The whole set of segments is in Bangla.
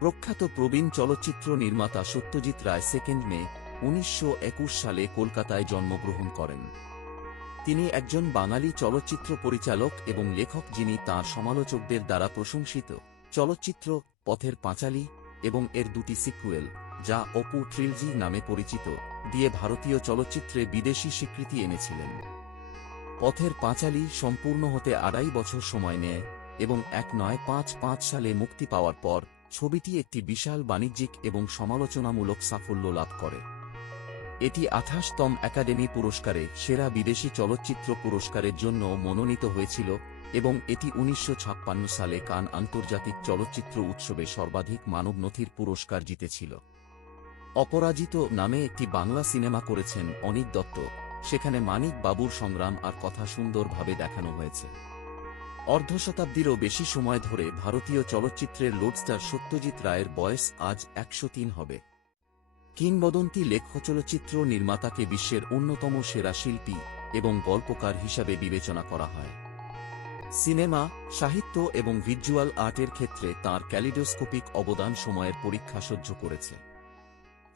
প্রখ্যাত প্রবীণ চলচ্চিত্র নির্মাতা সত্যজিৎ রায় সেকেন্ড মে, উনিশশো একুশ সালে কলকাতায় জন্মগ্রহণ করেন। তিনি একজন বাঙালি চলচ্চিত্র পরিচালক এবং লেখক যিনি তাঁর সমালোচকদের দ্বারা প্রশংসিত। চলচ্চিত্র পথের পাঁচালী এবং এর দুটি সিকুয়েল যা অপু ট্রিলজি নামে পরিচিত, দিয়ে ভারতীয় চলচ্চিত্রে বিদেশি স্বীকৃতি এনেছিলেন। পথের পাঁচালী সম্পূর্ণ হতে আড়াই বছর সময় নেয় এবং এক নয় পাঁচ পাঁচ সালে মুক্তি পাওয়ার পর ছবিটি একটি বিশাল বাণিজ্যিক এবং সমালোচনামূলক সাফল্য লাভ করে। এটি আঠাশতম একাডেমি পুরস্কারে সেরা বিদেশি চলচ্চিত্র পুরস্কারের জন্য মনোনীত হয়েছিল এবং এটি উনিশশো ছাপ্পান্ন সালে কান আন্তর্জাতিক চলচ্চিত্র উৎসবে সর্বাধিক মানব নথির পুরস্কার জিতেছিল। অপরাজিত নামে একটি বাংলা সিনেমা করেছেন অনিক দত্ত, সেখানে মানিক বাবুর সংগ্রাম আর কথা সুন্দরভাবে দেখানো হয়েছে। অর্ধশতাব্দীরও বেশি সময় ধরে ভারতীয় চলচ্চিত্রের লোডস্টার সত্যজিৎ রায়ের বয়স আজ একশো তিন হবে। কিংবদন্তি লেখ্য চলচ্চিত্র নির্মাতাকে বিশ্বের অন্যতম সেরা শিল্পী এবং গল্পকার হিসাবে বিবেচনা করা হয়। সিনেমা, সাহিত্য এবং ভিজুয়াল আর্টের ক্ষেত্রে তার ক্যালিডোস্কোপিক অবদান সময়ের পরীক্ষা সহ্য করেছে।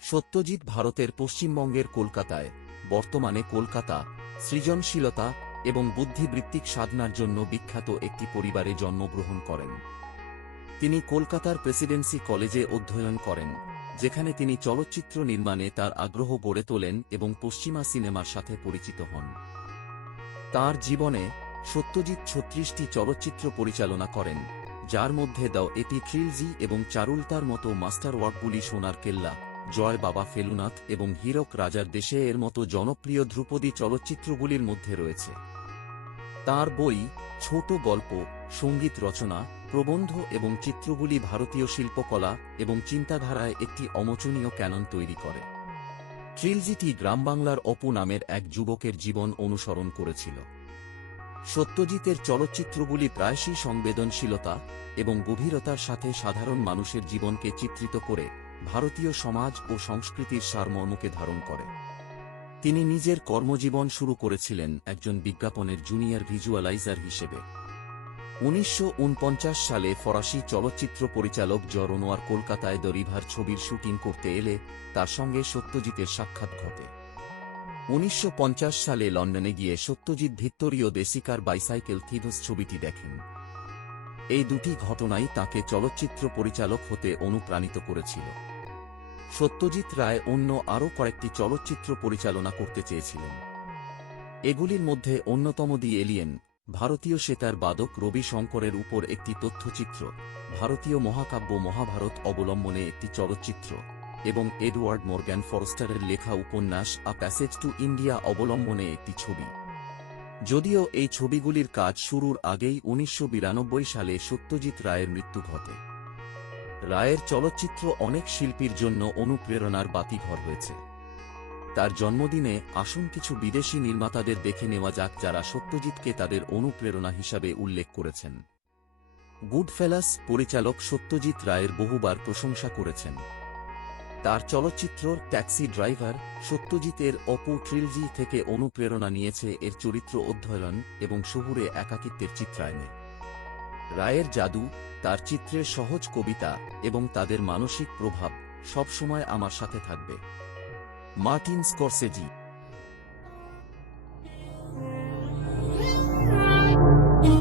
সত্যজিৎ ভারতের পশ্চিমবঙ্গের কলকাতায়, বর্তমানে কলকাতা, সৃজনশীলতা এবং বুদ্ধিবৃত্তিক সাধনার জন্য বিখ্যাত একটি পরিবারে জন্মগ্রহণ করেন। তিনি কলকাতার প্রেসিডেন্সি কলেজে অধ্যয়ন করেন, যেখানে তিনি চলচ্চিত্র নির্মাণে তার আগ্রহ গড়ে তোলেন এবং পশ্চিমা সিনেমার সাথে পরিচিত হন। তার জীবনে সত্যজিৎ ছত্রিশটি চলচ্চিত্র পরিচালনা করেন, যার মধ্যে দাও এটি থ্রিলজি এবং চারুলতার মতো মাস্টার ওয়ার্কগুলি সোনার কেল্লা, জয় বাবা ফেলুনাথ এবং হীরক রাজার দেশে এর মতো জনপ্রিয় ধ্রুপদী চলচ্চিত্রগুলির মধ্যে রয়েছে। তার বই, ছোট গল্প, সংগীত রচনা, প্রবন্ধ এবং চিত্রগুলি ভারতীয় শিল্পকলা এবং চিন্তাধারায় একটি অমোচনীয় ক্যানন তৈরি করে। ট্রিলজিটি গ্রামবাংলার অপু নামের এক যুবকের জীবন অনুসরণ করেছিল। সত্যজিতের চলচ্চিত্রগুলি প্রায়শই সংবেদনশীলতা এবং গভীরতার সাথে সাধারণ মানুষের জীবনকে চিত্রিত করে ভারতীয় সমাজ ও সংস্কৃতির সারমর্মকে ধারণ করে। তিনি নিজের কর্মজীবন শুরু করেছিলেন একজন বিজ্ঞাপনের জুনিয়র ভিজুয়ালাইজার হিসেবে। উনিশশো উনপঞ্চাশ সালে ফরাসি চলচ্চিত্র পরিচালক জরনোয়ার কলকাতায় দ্য রিভার ছবির শুটিং করতে এলে তার সঙ্গে সত্যজিতের সাক্ষাৎ ঘটে। উনিশশো পঞ্চাশ সালে লন্ডনে গিয়ে সত্যজিৎ ভিত্তরীয় দেশিকার বাইসাইকেল থিভস ছবিটি দেখেন। এই দুটি ঘটনাই তাকে চলচ্চিত্র পরিচালক হতে অনুপ্রাণিত করেছিল। সত্যজিৎ রায় অন্য আরও কয়েকটি চলচ্চিত্র পরিচালনা করতে চেয়েছিলেন। এগুলির মধ্যে অন্যতম দি এলিয়েন, ভারতীয় সেতার বাদক রবি শঙ্করের উপর একটি তথ্যচিত্র, ভারতীয় মহাকাব্য মহাভারত অবলম্বনে একটি চলচ্চিত্র, এবং এডওয়ার্ড মর্গ্যান ফরস্টারের লেখা উপন্যাস আ প্যাসেজ টু ইন্ডিয়া অবলম্বনে একটি ছবি। যদিও এই ছবিগুলির কাজ শুরুর আগেই উনিশশো বিরানব্বই সালে সত্যজিৎ রায়ের মৃত্যু ঘটে। রায়ের চলচ্চিত্র অনেক শিল্পীর জন্য অনুপ্রেরণার বাতিঘর হয়েছে। তার জন্মদিনে আসুন কিছু বিদেশি নির্মাতাদের দেখে নেওয়া যাক যারা সত্যজিৎকে তাদের অনুপ্রেরণা হিসাবে উল্লেখ করেছেন। গুডফেলাস পরিচালক সত্যজিৎ রায়ের বহুবার প্রশংসা করেছেন। তার চলচ্চিত্র ট্যাক্সি ড্রাইভার সত্যজিতের অপু ট্রিলজি থেকে অনুপ্রেরণা নিয়েছে এর চরিত্র অধ্যয়ন এবং শহুরে একাকিত্বের চিত্রায়নে। রায়ের জাদু, তার চিত্রের সহজ কবিতা এবং তাদের মানসিক প্রভাব সবসময় আমার সাথে থাকবে। মার্টিন স্করসেজি